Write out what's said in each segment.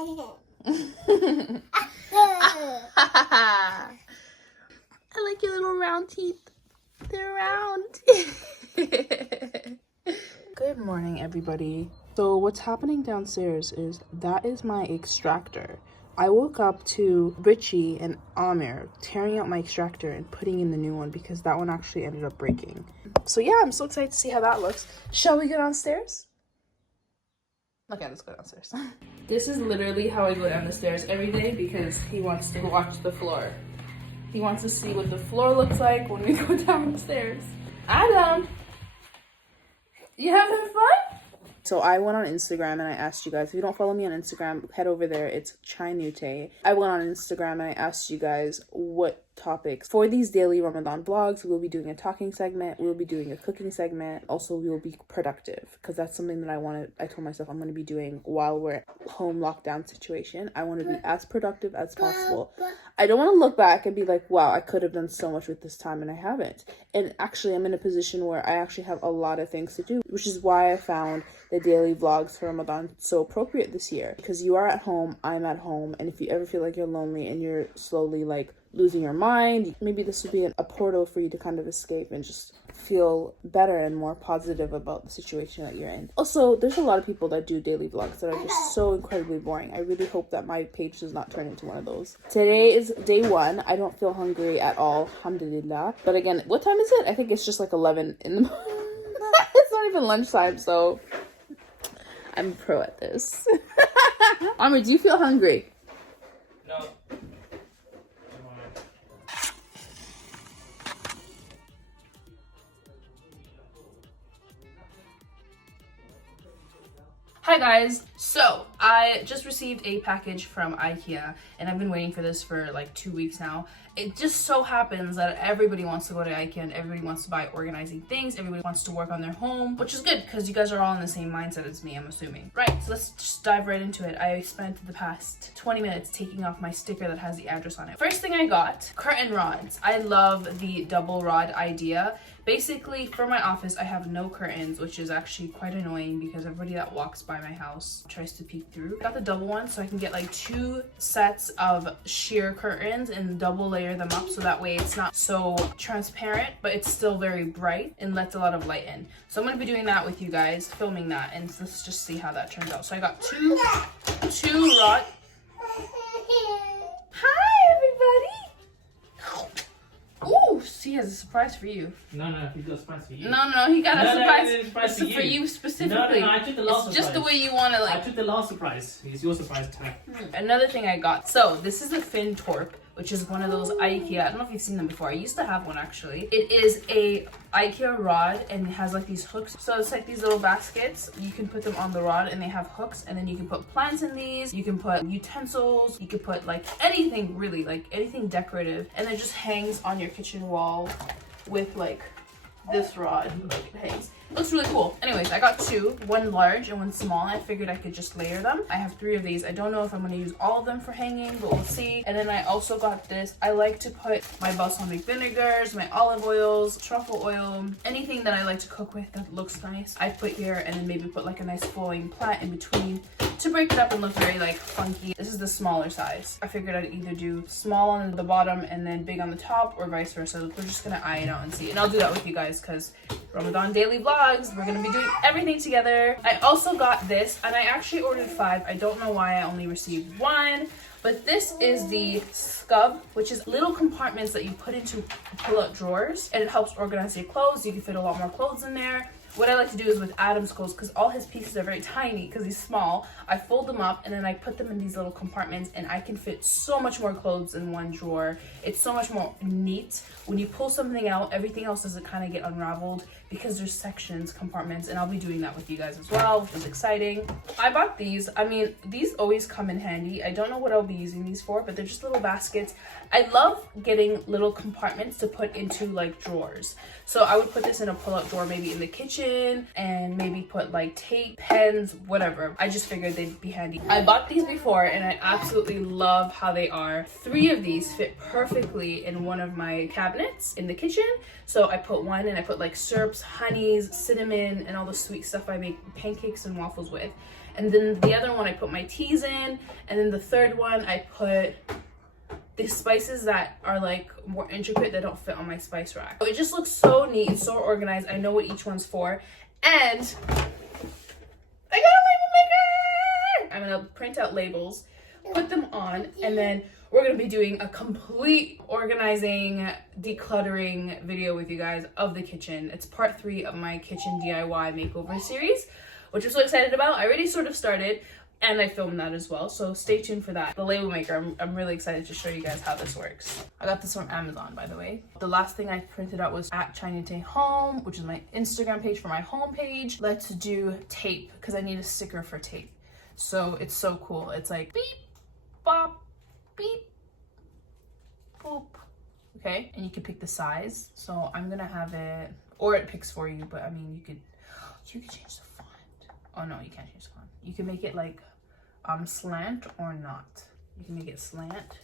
I like your little round teeth. They're round. Good morning, everybody. So what's happening downstairs is that is my extractor. I woke up to Richie and Amir tearing out my extractor and putting in the new one because that one actually ended up breaking. So yeah, I'm so excited to see how that looks. Shall we go downstairs? Okay, let's go downstairs. This is literally how I go down the stairs every day because he wants to watch the floor. He wants to see what the floor looks like when we go downstairs. Adam! You having fun? So I went on Instagram and I asked you guys, if you don't follow me on Instagram, head over there. It's Chinutay. I went on Instagram and I asked you guys what topics. For these daily Ramadan vlogs, we'll be doing a talking segment, we'll be doing a cooking segment. Also, we will be productive because that's something that I told myself I'm going to be doing while we're home lockdown situation. I want to be as productive as possible. I don't want to look back and be like, wow, I could have done so much with this time and I haven't. And actually, I'm in a position where I actually have a lot of things to do, which is why I found the daily vlogs for Ramadan so appropriate this year, because you are at home, I'm at home, and if you ever feel like you're lonely and you're slowly like losing your mind, maybe this would be a portal for you to kind of escape and just feel better and more positive about the situation that you're in. Also, there's a lot of people that do daily vlogs that are just so incredibly boring. I really hope that my page does not turn into one of those. Today is day 1. I don't feel hungry at all, alhamdulillah. But again, what time is it? I think it's just like 11 in the morning. It's not even lunchtime, so I'm pro at this. Amr, do you feel hungry? No. Hi guys, so I just received a package from Ikea and I've been waiting for this for like 2 weeks now. It just so happens that everybody wants to go to Ikea and everybody wants to buy organizing things, everybody wants to work on their home, which is good because you guys are all in the same mindset as me, I'm assuming. Right, so let's just dive right into it. I spent the past 20 minutes taking off my sticker that has the address on it. First thing I got, curtain rods. I love the double rod idea. Basically, for my office, I have no curtains, which is actually quite annoying because everybody that walks by my house tries to peek through. Got the double one so I can get like 2 sets of sheer curtains and double layer them up so that way it's not so transparent, but it's still very bright and lets a lot of light in. So I'm going to be doing that with you guys, filming that, and let's just see how that turns out. So I got two rod. Hi, everybody! Ooh, he has a surprise for you. No, he got a surprise for you. No, he got a surprise for you specifically. No, I took the last surprise. Just the way you want to like. I took the last surprise. It's your surprise time. Another thing I got. So this is a fin torp, which is one of those Ikea. I don't know if you've seen them before. I used to have one actually. It is a Ikea rod and it has like these hooks. So it's like these little baskets. You can put them on the rod and they have hooks, and then you can put plants in these. You can put utensils. You can put like anything really, like anything decorative, and it just hangs on your kitchen wall with like this rod. Like it hangs. It looks really cool. Anyways, I got 2, one large and one small. I figured I could just layer them. I have 3 of these. I don't know if I'm going to use all of them for hanging, but we'll see. And then I also got this. I like to put my balsamic vinegars, my olive oils, truffle oil, anything that I like to cook with that looks nice. I put here, and then maybe put like a nice flowing plant in between to break it up and look very like funky. This is the smaller size. I figured I'd either do small on the bottom and then big on the top, or vice versa. We're just going to eye it out and see. And I'll do that with you guys because Ramadan daily vlogs, we're gonna be doing everything together. I also got this, and I actually ordered 5. I don't know why I only received 1, but this is the scub, which is little compartments that you put into pull-out drawers, and it helps organize your clothes. You can fit a lot more clothes in there. What I like to do is with Adam's clothes, because all his pieces are very tiny because he's small, I fold them up and then I put them in these little compartments, and I can fit so much more clothes in one drawer. It's so much more neat. When you pull something out, everything else doesn't kind of get unraveled because there's sections, compartments, and I'll be doing that with you guys as well, which is exciting. I bought these. I mean, these always come in handy. I don't know what I'll be using these for, but they're just little baskets. I love getting little compartments to put into like drawers. So I would put this in a pull-out drawer, maybe in the kitchen, kitchen and maybe put like tape, pens, whatever. I just figured they'd be handy. I bought these before and I absolutely love how they are. 3 of these fit perfectly in one of my cabinets in the kitchen. So I put one and I put like syrups, honeys, cinnamon, and all the sweet stuff I make pancakes and waffles with. And then the other one I put my teas in, and then the third one I put the spices that are like more intricate that don't fit on my spice rack. So it just looks so neat and so organized. I know what each one's for. And I got a label maker! I'm gonna print out labels, put them on, and then we're gonna be doing a complete organizing, decluttering video with you guys of the kitchen. It's part 3 of my kitchen DIY makeover series, which I'm so excited about. I already sort of started, and I filmed that as well, so stay tuned for that. The label maker, I'm really excited to show you guys how this works. I got this from Amazon, by the way. The last thing I printed out was at Chinutay Home, which is my Instagram page for my home page. Let's do tape, because I need a sticker for tape. So it's so cool. It's like beep, bop, beep, boop. Okay, and you can pick the size. So I'm gonna have it, or it picks for you, but I mean, you could change the font. Oh no, you can't change the font. You can make it like slant or not. You can make it slant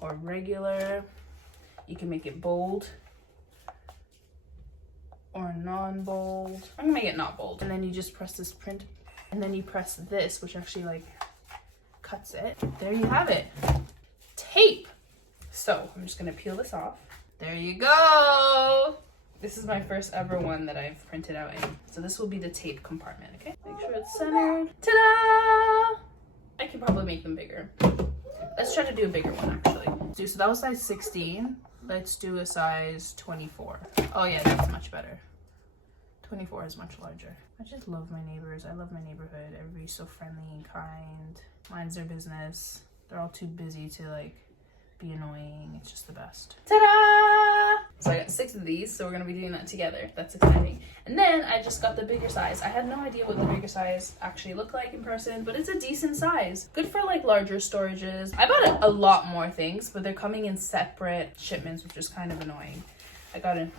or regular. You can make it bold or non-bold. I'm gonna make it not bold. And then you just press this print, and then you press this, which actually like cuts it. There you have it. Tape. So I'm just gonna peel this off. There you go. This is my first ever one that I've printed out in. So this will be the tape compartment, okay? Make sure it's centered. Ta-da! I can probably make them bigger. Let's try to do a bigger one, actually. So that was size 16. Let's do a size 24. Oh yeah, that's much better. 24 is much larger. I just love my neighbors. I love my neighborhood. Everybody's so friendly and kind. Minds their business. They're all too busy to like be annoying. It's just the best. Ta-da! So I got 6 of these, so we're gonna be doing that together. That's exciting. And then I just got the bigger size. I had no idea what the bigger size actually looked like in person, but it's a decent size. Good for like larger storages. I bought a lot more things, but they're coming in separate shipments, which is kind of annoying. I got an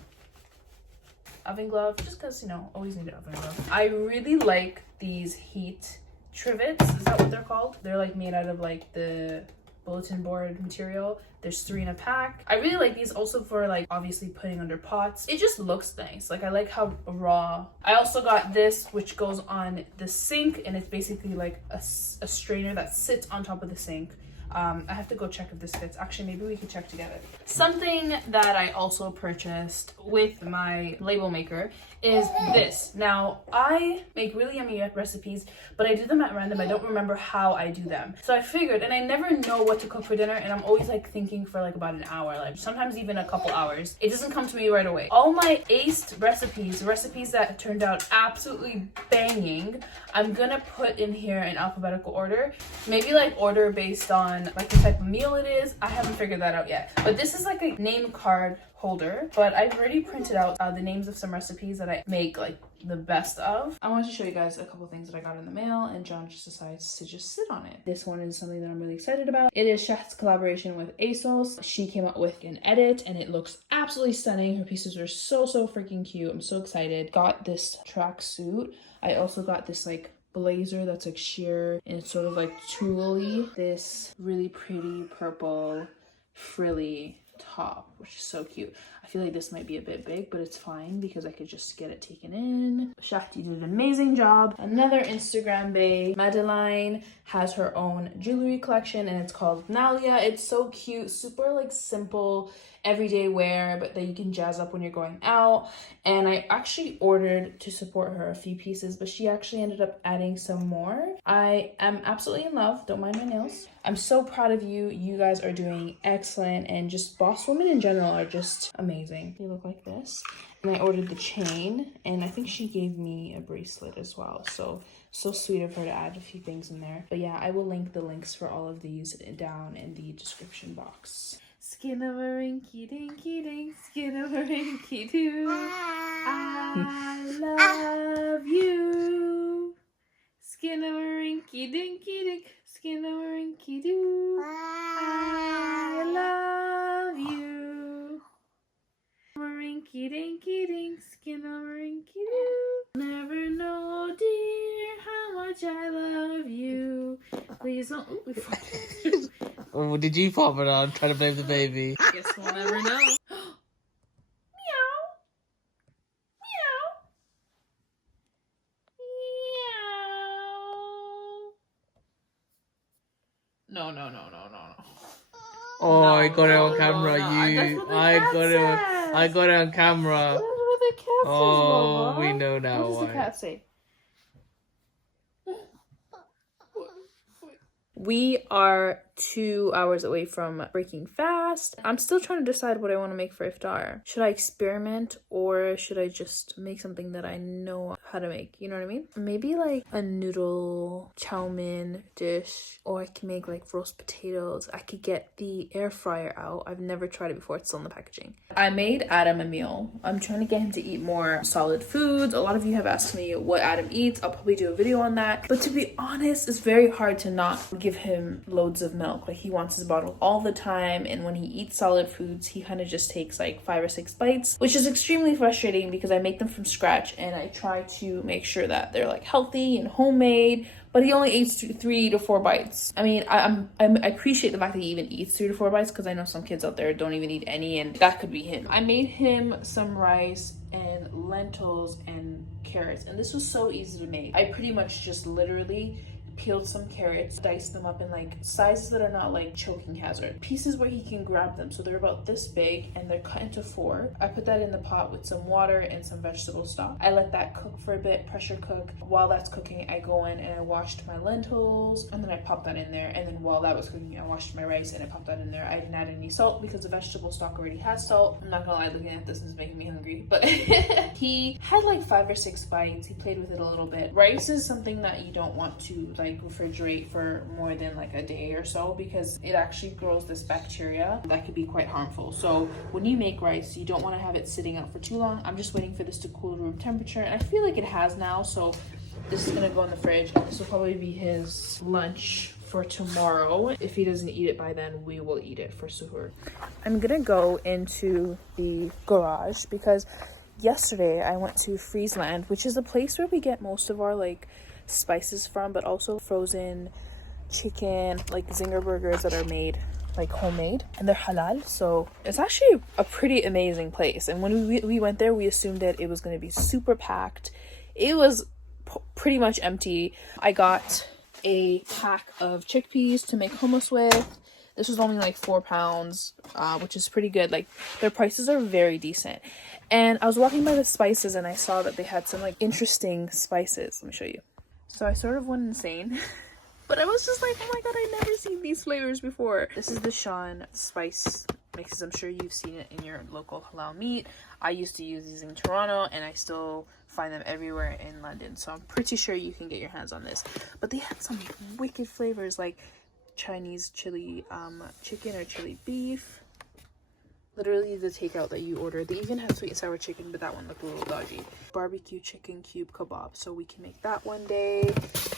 oven glove, just because, you know, always need an oven glove. I really like these heat trivets. Is that what they're called? They're like made out of like the bulletin board material. There's 3 in a pack. I really like these also for like obviously putting under pots. It just looks nice. Like I like how raw. I also got this, which goes on the sink, and it's basically like a strainer that sits on top of the sink. I have to go check if this fits. Actually, maybe we could check together. Something that I also purchased with my label maker is this. Now, I make really yummy recipes, but I do them at random. I don't remember how I do them. So I figured, and I never know what to cook for dinner, and I'm always like thinking for like about an hour, like sometimes even a couple hours. It doesn't come to me right away. All my aced recipes that turned out absolutely banging, I'm gonna put in here in alphabetical order. Maybe like order based on like the type of meal it is. I haven't figured that out yet. But this is like a name card holder, but I've already printed out the names of some recipes that I make like the best of. I wanted to show you guys a couple things that I got in the mail, and John just decides to just sit on it. This one is something that I'm really excited about. It is Shahd's collaboration with ASOS. She came up with an edit and it looks absolutely stunning. Her pieces are so freaking cute. I'm so excited. Got this tracksuit. I also got this like blazer that's like sheer and it's sort of like tulle-y. This really pretty purple frilly top, which is so cute. I feel like this might be a bit big, but it's fine because I could just get it taken in. Shahd did an amazing job. Another Instagram bae, Madeline, has her own jewelry collection and it's called Nalia. It's so cute, super like simple everyday wear, but that you can jazz up when you're going out. And I actually ordered to support her a few pieces, but she actually ended up adding some more. I am absolutely in love. Don't mind my nails. I'm so proud of you. You guys are doing excellent, and just boss women in general are just amazing. They look like this. And I ordered the chain, and I think she gave me a bracelet as well. So sweet of her to add a few things in there. But yeah, I will link the links for all of these down in the description box. Skin of a rinky dinky dink, skin of a rinky doo. I love you. Skin of a rinky dinky dink, skin of a rinky doo. I love you. A rinky dinky dink, skin of a rinky doo. Please don't. Or did you pop it on, trying to blame the baby? Guess we'll never know. No. Oh, No, I got it on no, camera. no, no. That's what the I cat got says. I got it on camera. That's what the cat says, Oh, Mama. we know now What does why. the cat say? We are 2 hours away from breaking fast. I'm still trying to decide what I want to make for iftar. Should I experiment or should I just make something that I know how to make? You know what I mean? Maybe like a noodle chow mein dish, or I can make like roast potatoes. I could get the air fryer out. I've never tried it before. It's still in the packaging. I made Adam a meal. I'm trying to get him to eat more solid foods. A lot of you have asked me what Adam eats. I'll probably do a video on that. But to be honest, it's very hard to not give him loads of milk. Like, he wants his bottle all the time, and when he eats solid foods, he kind of just takes like 5 or 6 bites, which is extremely frustrating because I make them from scratch and I try to make sure that they're like healthy and homemade, but he only eats 3 to 4 bites. I mean, I appreciate the fact that he even eats 3 to 4 bites, because I know some kids out there don't even eat any, and that could be him. I made him some rice and lentils and carrots, and this was so easy to make. I pretty much just literally peeled some carrots, diced them up in like sizes that are not like choking hazard, pieces where he can grab them, so they're about this big and they're cut into 4. I put that in the pot with some water and some vegetable stock. I let that cook for a bit, pressure cook. While that's cooking, I go in and I washed my lentils, and then I popped that in there, and then while that was cooking, I washed my rice and I popped that in there. I didn't add any salt because the vegetable stock already has salt. I'm not gonna lie, looking at this is making me hungry, but he had like 5 or 6 bites. He played with it a little bit. Rice is something that you don't want to like refrigerate for more than like a day or so, because it actually grows this bacteria that could be quite harmful. So when you make rice, you don't want to have it sitting out for too long. I'm just waiting for this to cool to room temperature, and I feel like it has now, so this is gonna go in the fridge, and this will probably be his lunch for tomorrow. If he doesn't eat it by then, we will eat it for suhoor. I'm gonna go into the garage because yesterday I went to Friesland, which is a place where we get most of our like spices from, but also frozen chicken, like zinger burgers that are made like homemade, and they're halal, so it's actually a pretty amazing place. And when we went there, we assumed that it was going to be super packed. It was pretty much empty. I got a pack of chickpeas to make hummus with. This was only like 4 pounds, which is pretty good. Like, their prices are very decent. And I was walking by the spices and I saw that they had some like interesting spices. Let me show you. So I sort of went insane, but I was just like, oh my god, I've never seen these flavors before. This is the Shahd spice mixes. I'm sure you've seen it in your local halal meat. I used to use these in Toronto, and I still find them everywhere in London. So I'm pretty sure you can get your hands on this. But they had some wicked flavors, like Chinese chili chicken or chili beef. Literally the takeout that you order. They even have sweet and sour chicken, but that one looked a little dodgy. Barbecue chicken cube kebab, so we can make that one day.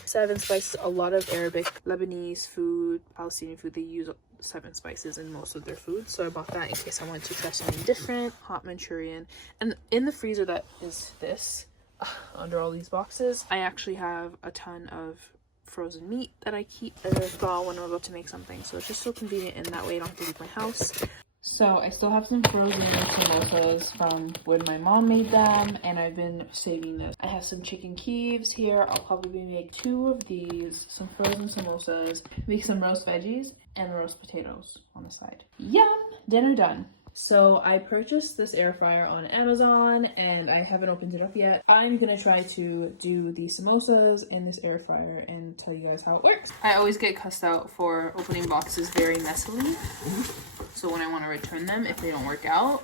7 spices, a lot of Arabic, Lebanese food, Palestinian food. They use 7 spices in most of their food, so I bought that in case I wanted to try something different. Hot Manchurian. And in the freezer that is this, under all these boxes, I actually have a ton of frozen meat that I keep to thaw when I'm about to make something, so it's just so convenient, and that way I don't have to leave my house. So I still have some frozen samosas from when my mom made them, and I've been saving this. I have some chicken kieves here. I'll probably make 2 of these, some frozen samosas, make some roast veggies, and roast potatoes on the side. Yum! Dinner done. So I purchased this air fryer on Amazon, and I haven't opened it up yet. I'm gonna try to do the samosas in this air fryer and tell you guys how it works. I always get cussed out for opening boxes very messily. So when I want to return them, if they don't work out,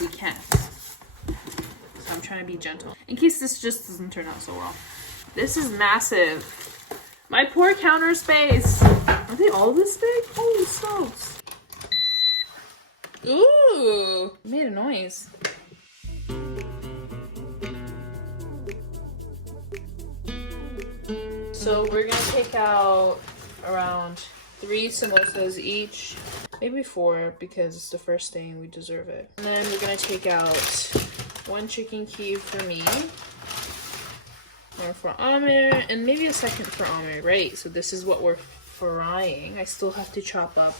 we can't. So I'm trying to be gentle, in case this just doesn't turn out so well. This is massive. My poor counter space. Are they all this big? Holy smokes. Ooh, it made a noise. So we're gonna take out around 3 samosas each, maybe 4, because it's the first thing, we deserve it. And then we're gonna take out 1 chicken cube for me, 1 for Amir, and maybe a second for Amir, right? So this is what we're frying. I still have to chop up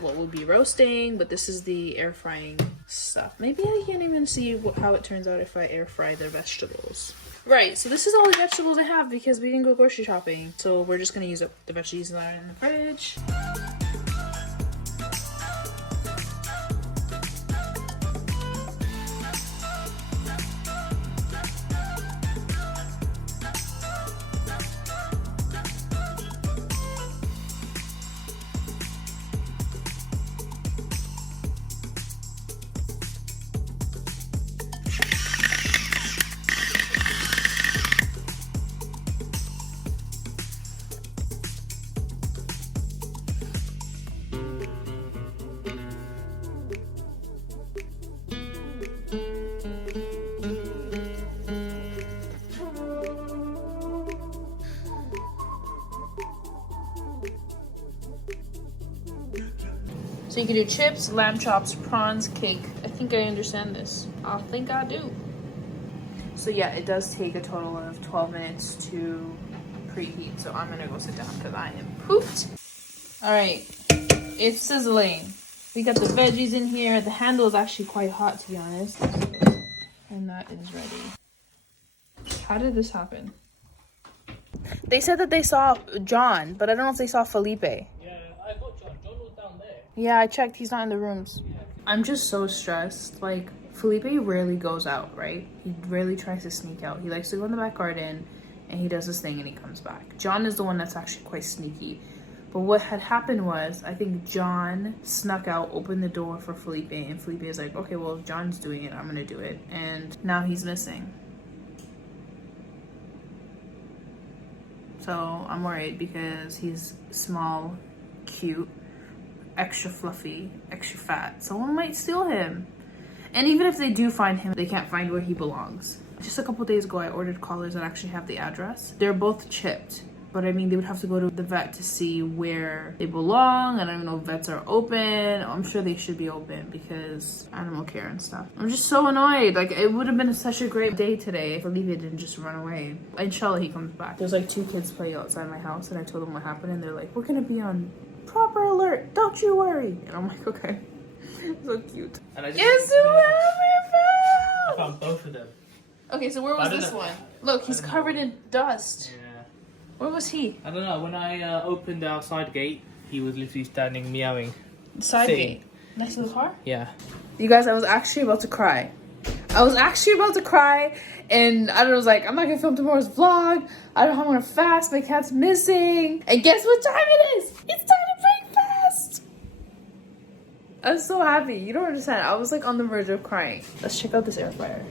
what will be roasting, but this is the air frying stuff. Maybe I can't even see how it turns out if I air fry the vegetables. Right, so this is all the vegetables I have because we didn't go grocery shopping. So we're just gonna use up the veggies that are in the fridge. So you can do chips, lamb chops, prawns, cake. I think I understand this. I think I do. So yeah, it does take a total of 12 minutes to preheat. So I'm gonna go sit down because I am pooped. All right, it's sizzling. We got the veggies in here. The handle is actually quite hot, to be honest. And that is ready. How did this happen? They said that they saw John, but I don't know if they saw Felipe. Yeah, I got John. John was down there. Yeah, I checked. He's not in the rooms. I'm just so stressed. Like, Felipe rarely goes out, right? He rarely tries to sneak out. He likes to go in the back garden, and he does his thing, and he comes back. John is the one that's actually quite sneaky. But what had happened was, I think John snuck out, opened the door for Felipe, and Felipe is like, okay, well, if John's doing it, I'm gonna do it. And now he's missing. So I'm worried because he's small, cute, extra fluffy, extra fat. Someone might steal him. And even if they do find him, they can't find where he belongs. Just a couple days ago, I ordered collars that actually have the address. They're both chipped. But I mean, they would have to go to the vet to see where they belong. I don't even know if vets are open. I'm sure they should be open because animal care and stuff. I'm just so annoyed. Like, it would have been such a great day today if Olivia didn't just run away. Inshallah, he comes back. There's like 2 kids playing outside my house, and I told them what happened, and they're like, we're gonna be on proper alert. Don't you worry. And I'm like, okay. So cute. And I Yes, I found both of them. Okay, so where was this one? Look, he's covered in dust. Yeah. Where was he? I don't know. When I opened the outside gate, he was literally standing meowing. Side Sitting. gate. Next to the car? Yeah. You guys, I was actually about to cry. And I was like, I'm not gonna film tomorrow's vlog. I don't know how I'm gonna fast. My cat's missing. And guess what time it is? It's time to breakfast. I'm so happy. You don't understand. I was like on the verge of crying. Let's check out this air fryer.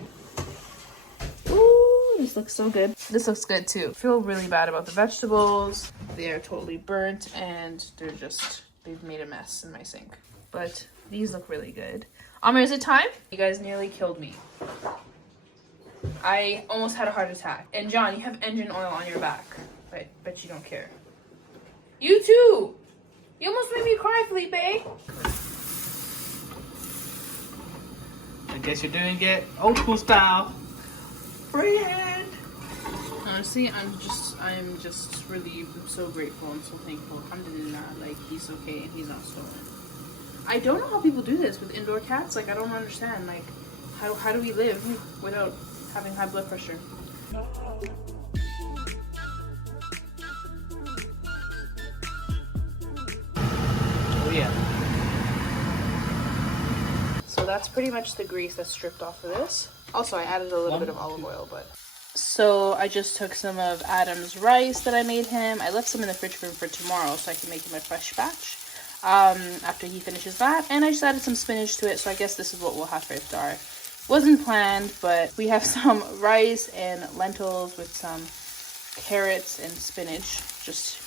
Ooh, this looks so good. This looks good too. I feel really bad about the vegetables. They are totally burnt and they've made a mess in my sink. But these look really good. Amir, is it time? You guys nearly killed me. I almost had a heart attack. And John, you have engine oil on your back. I bet you don't care. You too! You almost made me cry, Felipe. I guess you're doing it old school style. Freehand. Honestly, I'm just really so grateful and so thankful. Alhamdulillah, like, he's okay and he's not stolen. I don't know how people do this with indoor cats. Like, I don't understand. Like, how do we live without having high blood pressure? Oh yeah. So that's pretty much the grease that's stripped off of this. Also, I added a little bit of olive oil, but... So I just took some of Adam's rice that I made him. I left some in the fridge for tomorrow so I can make him a fresh batch after he finishes that. And I just added some spinach to it, so I guess this is what we'll have for iftar. Wasn't planned, but we have some rice and lentils with some carrots and spinach just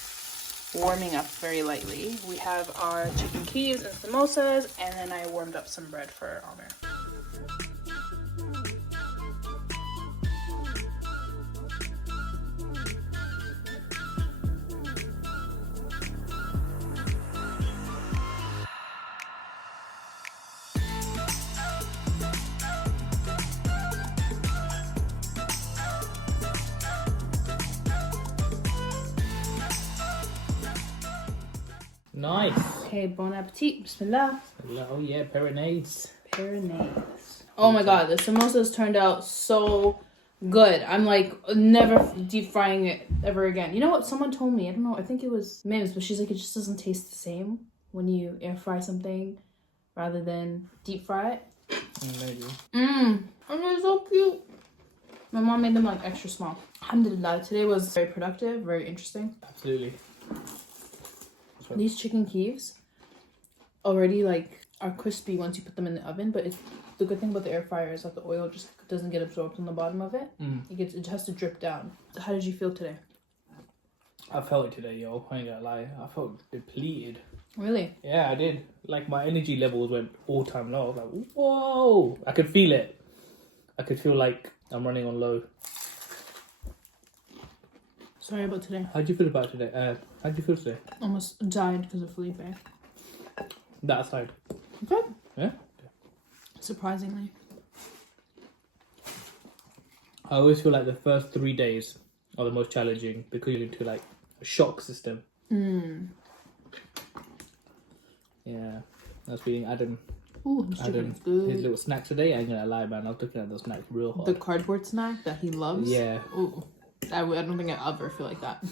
warming up very lightly. We have our chicken keys and samosas, and then I warmed up some bread for Amir. Nice. Okay, bon appetit. Bismillah. Oh yeah, peronades. Peronades. Oh my god, the samosas turned out so good. I'm like never deep frying it ever again. You know what? Someone told me, I don't know, I think it was Mims, but she's like, it just doesn't taste the same when you air fry something rather than deep fry it. Maybe. And they're so cute. My mom made them like extra small. Alhamdulillah, today was very productive, very interesting. Absolutely. These chicken keeves already like are crispy once you put them in the oven, but the good thing about the air fryer is that the oil just doesn't get absorbed on the bottom of it. It has to drip down. So how did you feel today? I felt it today, yo. I ain't gonna lie. I felt depleted. Really? Yeah, I did. Like my energy levels went all time low. I was like, whoa! I could feel it. I could feel like I'm running on low. Sorry about today. How'd you feel about today? How'd you feel today? Almost died because of Felipe. That aside. Okay. Yeah. Surprisingly. I always feel like the first 3 days are the most challenging because you're into like a shock system. Yeah, that's being Adam. Ooh, this chicken Adam, is good. his little snacks today. I ain't gonna lie, man. I was looking at those snacks real hard. The cardboard snack that he loves. Yeah. Ooh, I don't think I ever feel like that.